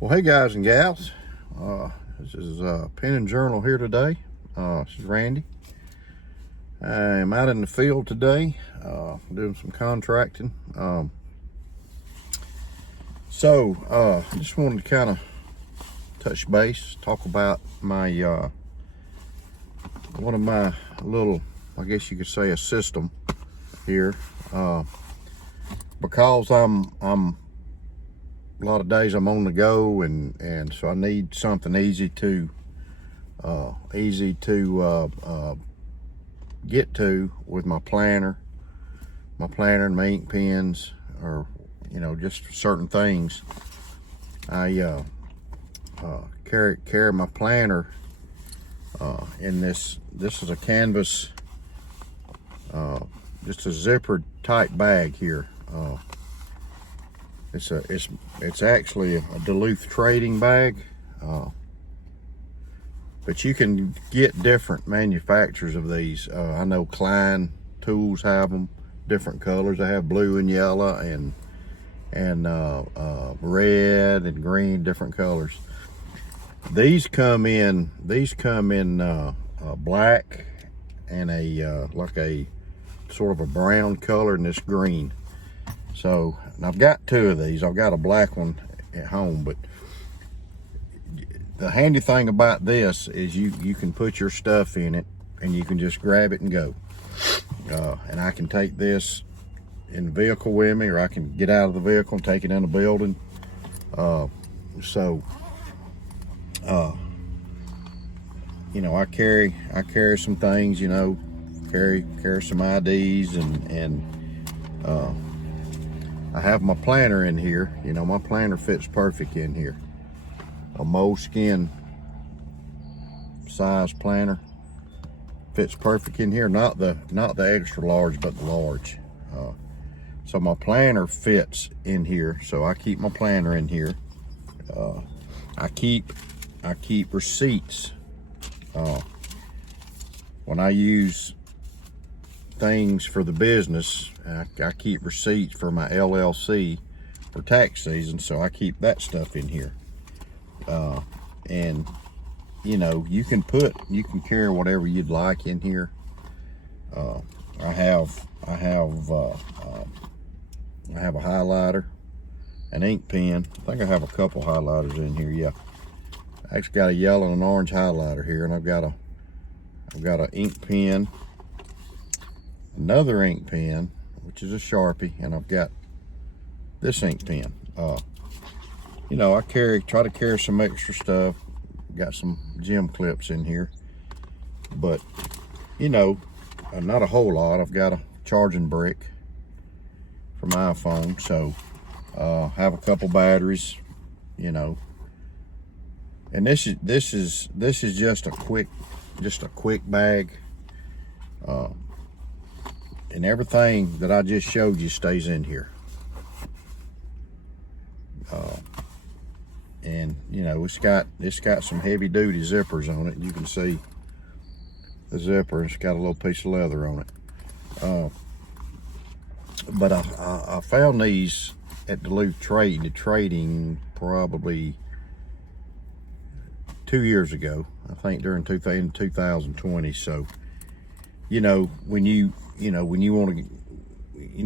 Well, hey guys and gals, this is Pen and Journal here today. This is Randy. I am out in the field today, doing some contracting. I just wanted to kind of touch base, talk about my one of my little, I guess you could say, a system here, because I'm a lot of days I'm on the go, and so I need something easy to get to with my planner and my ink pens, or just certain things. I carry my planner in this is a canvas, just a zippered type bag here. It's actually a Duluth trading bag, but you can get different manufacturers of these. I know Klein Tools have them, different colors. They have blue and yellow and red and green, different colors. These come in black and a like a sort of a brown color, and this green. So, and I've got two of these. I've got a black one at home, but the handy thing about this is you can put your stuff in it and you can just grab it and go. And I can take this in the vehicle with me, or I can get out of the vehicle and take it in the building. I carry some things, carry some IDs, and I have my planner in here. My planner fits perfect in here. A moleskin size planner fits perfect in here. Not the extra large, but the large. So my planner fits in here. So I keep my planner in here. I keep receipts. When I use things for the business, I keep receipts for my LLC for tax season, so I keep that stuff in here. And you can carry whatever you'd like in here. I have a highlighter, an ink pen. I think I have a couple highlighters in here. Yeah, I actually got a yellow and an orange highlighter here, and I've got an ink pen, another ink pen, which is a Sharpie, and I've got this ink pen. I try to carry some extra stuff. Got some gem clips in here, but not a whole lot. I've got a charging brick for my iPhone, so have a couple batteries, and this is just a quick bag, and everything that I just showed you stays in here. And it's got some heavy duty zippers on it. You can see the zipper. It's got a little piece of leather on it. But I found these at Duluth Trading probably 2 years ago. I think during 2020. So, when you want to,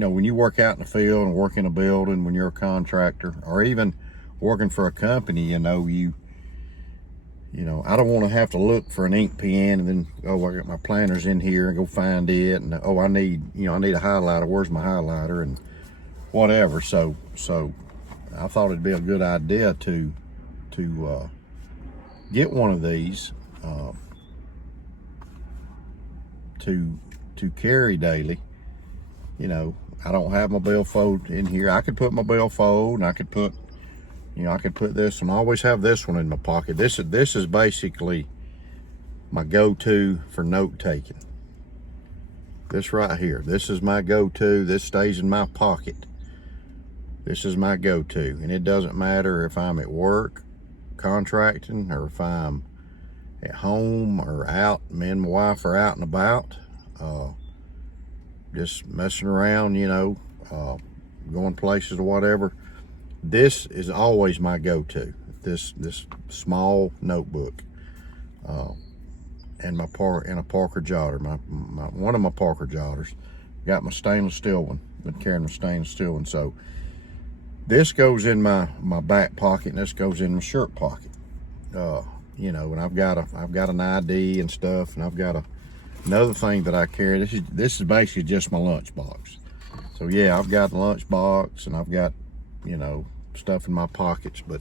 when you work out in the field and work in a building, when you're a contractor, or even working for a company, I don't want to have to look for an ink pen and then, I got my planners in here, and go find it, and I need a highlighter. Where's my highlighter, and whatever. So I thought it'd be a good idea to get one of these to carry daily. I don't have my billfold in here. I could put my billfold, and I could put this one. I always have this one in my pocket. This is basically my go-to for note taking. This right here. This is my go-to. This stays in my pocket. This is my go-to, and it doesn't matter if I'm at work contracting, or if I'm at home or out. Me and my wife are out and about, just messing around, going places or whatever. This is always my go-to. this small notebook, and a Parker jotter. One of my Parker jotters. Got my stainless steel one. Been carrying my stainless steel one. So this goes in my back pocket, and this goes in my shirt pocket. You know, and I've got an ID and stuff, and I've got another thing that I carry. This is basically just my lunch box. So yeah, I've got a lunch box, and I've got, you know, stuff in my pockets, but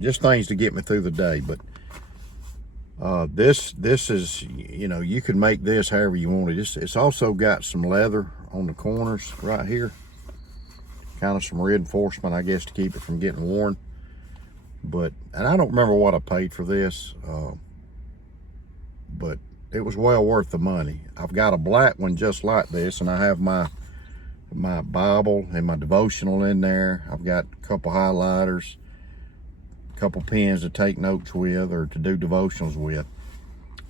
just things to get me through the day. But this is, you know, you can make this however you want it. It's also got some leather on the corners right here, kind of some reinforcement, I guess, to keep it from getting worn. And I don't remember what I paid for this, but it was well worth the money. I've got a black one just like this, and I have my Bible and my devotional in there. I've got a couple highlighters, a couple pens to take notes with or to do devotionals with.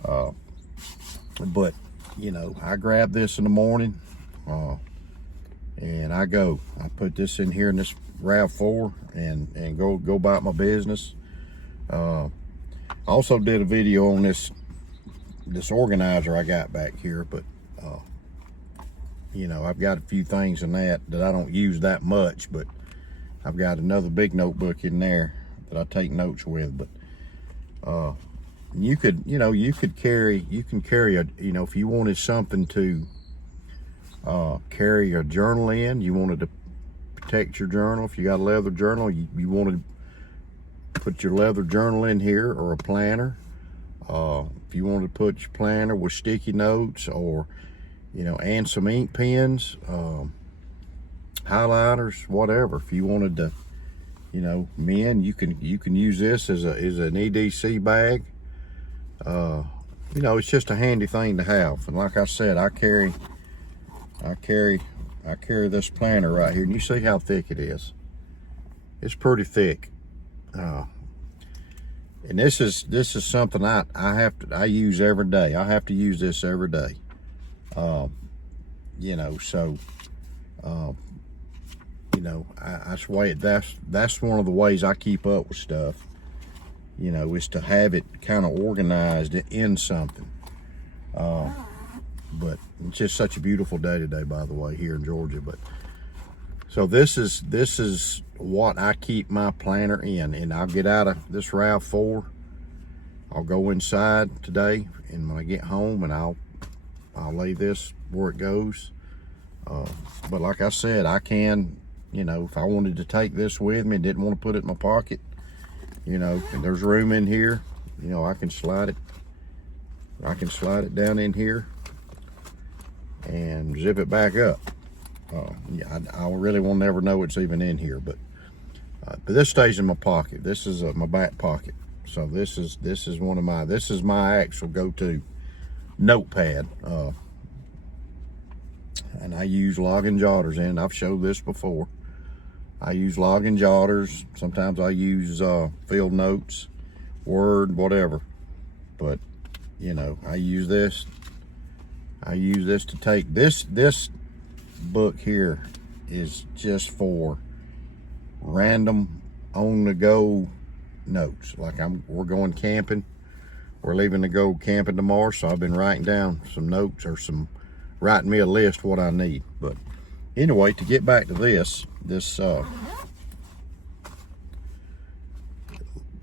But you know, I grab this in the morning, and I put this in here in this RAV4 and go about my business. I also did a video on this organizer I got back here, but you know, I've got a few things in that I don't use that much, but I've got another big notebook in there that I take notes with. But you can carry a, you know, if you wanted something to carry a journal in, you wanted to protect your journal. If you got a leather journal, you wanted to put your leather journal in here, or a planner. If you wanted to put your planner with sticky notes, or, you know, and some ink pens, highlighters, whatever. If you wanted to, you know, you can use this as an EDC bag. You know, it's just a handy thing to have. And like I said, I carry this planner right here, and you see how thick it is. It's pretty thick. And this is something I use every day. I have to use this every day. You know, so you know, that's one of the ways I keep up with stuff, you know, is to have it kind of organized in something. But it's just such a beautiful day today, by the way, here in Georgia. But so this is what I keep my planner in, and I'll get out of this RAV4. I'll go inside today, and when I get home, and I'll lay this where it goes. But like I said, I can, you know, if I wanted to take this with me and didn't want to put it in my pocket, you know, and there's room in here, you know, I can slide it down in here and zip it back up. Yeah, I really will never know it's even in here, but this stays in my pocket. This is my back pocket. So this is my actual go-to notepad. And I use login jotters, and I've showed this before. I use login jotters. Sometimes I use field notes, Word, whatever. But you know, I use this to take this book here is just for random on-the-go notes. Like we're going camping. We're leaving to go camping tomorrow, so I've been writing down some notes, or writing me a list what I need. But anyway, to get back to this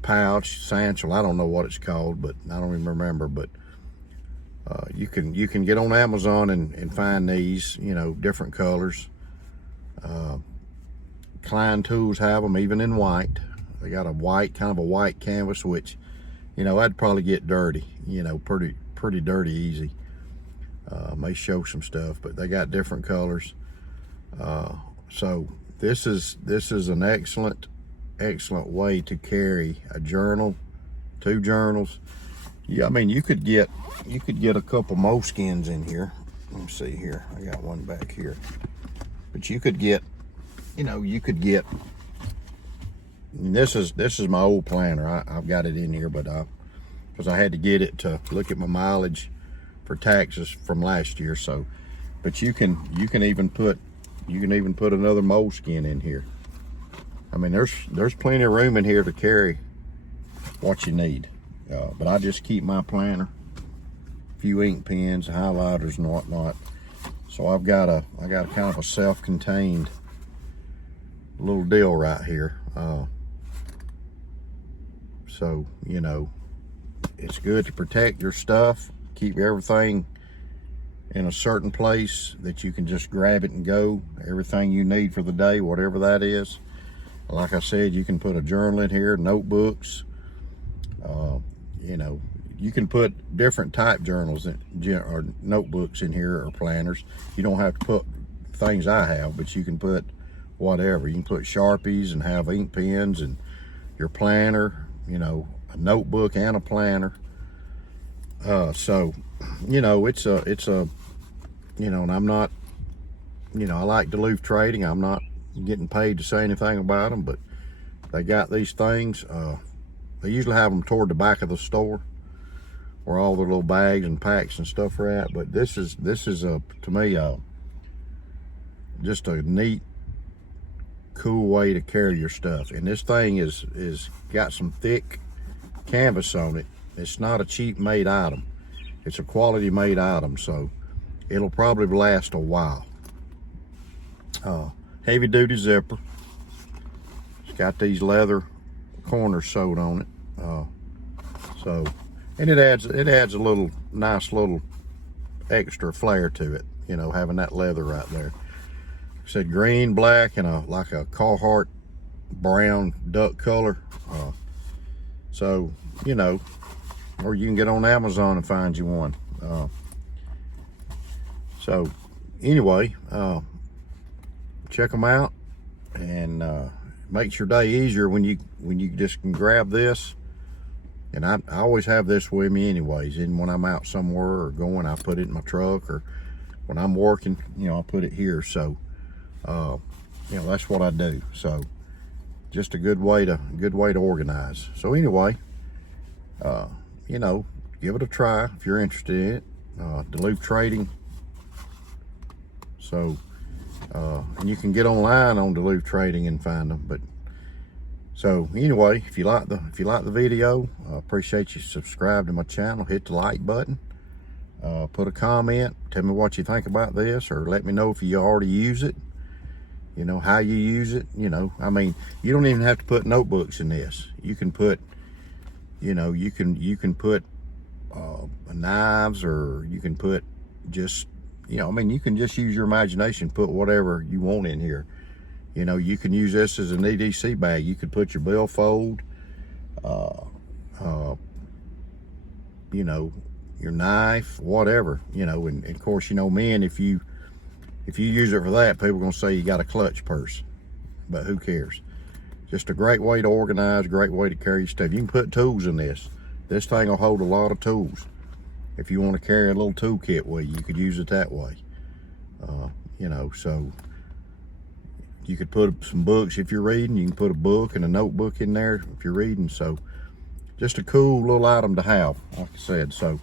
pouch, satchel, I don't know what it's called, but I don't even remember. But you can get on Amazon and find these, you know, different colors. Klein Tools have them even in white. They got a white, kind of a white canvas, which, you know, I'd probably get dirty, you know, pretty dirty easy. May show some stuff, but they got different colors. So this is an excellent way to carry a journal, 2 journals. Yeah, I mean, you could get a couple moleskins in here. Let me see here. I got one back here. But you could get, you know, this is my old planner. I've got it in here, but because I had to get it to look at my mileage for taxes from last year. So, but you can even put another moleskin in here. I mean, there's plenty of room in here to carry what you need. But I just keep my planner, a few ink pens, highlighters and whatnot. So I got kind of a self-contained little deal right here. So, you know, it's good to protect your stuff, keep everything in a certain place that you can just grab it and go. Everything you need for the day, whatever that is. Like I said, you can put a journal in here, notebooks. You know, you can put different type journals or notebooks in here, or planners. You don't have to put things I have, but you can put whatever. You can put Sharpies and have ink pens and your planner, you know, a notebook and a planner. So, you know, it's a, you know, and I'm not, you know, I like Duluth Trading. I'm not getting paid to say anything about them, but they got these things. They usually have them toward the back of the store where all the little bags and packs and stuff are at. But this is to me, just a neat, cool way to carry your stuff. And this thing is got some thick canvas on it. It's not a cheap made item. It's a quality made item, so it'll probably last a while. Heavy duty zipper. It's got these leather corners sewed on it. So, and it adds a little nice little extra flair to it, you know, having that leather right there. It said green, black, and like a Carhartt brown duck color. So, you know, or you can get on Amazon and find you one. So anyway, check them out, and makes your day easier when you just can grab this. And I always have this with me anyways, and when I'm out somewhere or going, I put it in my truck, or when I'm working, you know, I put it here. So you know, that's what I do. So just a good way to organize. So anyway, you know, give it a try if you're interested in it. Duluth Trading. So and you can get online on Duluth Trading and find them. But so anyway, if you like the video, I appreciate you subscribe to my channel, hit the like button, put a comment, tell me what you think about this, or let me know if you already use it, you know, how you use it. You know, I mean, you don't even have to put notebooks in this. You can put, you know, you can put knives, or you can put just, you know, I mean, you can just use your imagination, put whatever you want in here. You know, you can use this as an EDC bag. You could put your billfold, you know, your knife, whatever, you know. And of course, you know, men, if you use it for that, people are gonna say you got a clutch purse, but who cares? Just a great way to organize, great way to carry your stuff. You can put tools in this. This thing will hold a lot of tools. If you want to carry a little toolkit with you, you could use it that way. You know, so you could put some books if you're reading. You can put a book and a notebook in there if you're reading. So just a cool little item to have, like I said. So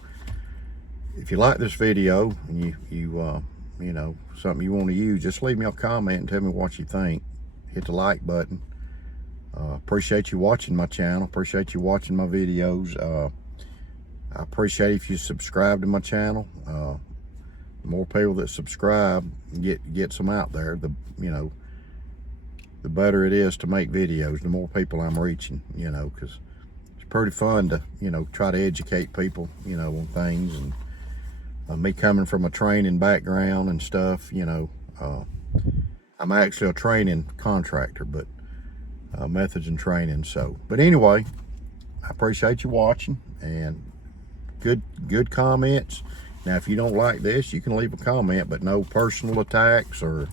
if you like this video and you know, something you want to use, just leave me a comment and tell me what you think. Hit the like button. Appreciate you watching my channel. Appreciate you watching my videos. I appreciate if you subscribe to my channel. The more people that subscribe, gets them out there, you know, the better it is to make videos, the more people I'm reaching, you know, because it's pretty fun to, you know, try to educate people, you know, on things. And me coming from a training background and stuff, you know, I'm actually a training contractor, but methods and training. So, but anyway, I appreciate you watching, and good comments. Now, if you don't like this, you can leave a comment, but no personal attacks or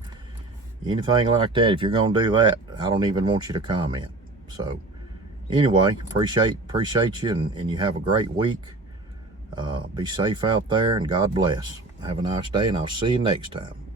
anything like that. If you're going to do that, I don't even want you to comment. So anyway, appreciate you, and you have a great week. Be safe out there, and God bless. Have a nice day, and I'll see you next time.